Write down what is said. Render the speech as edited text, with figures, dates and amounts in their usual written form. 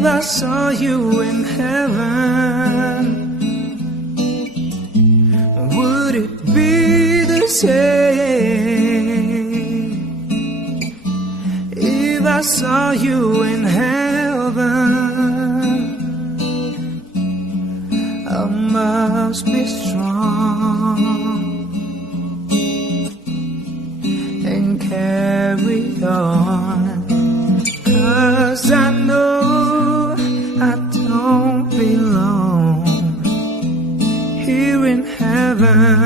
If I saw you in heaven, would it be the same? If I saw you in heaven, I must be strong and carry on, 'cause I know I don't belong here in heaven.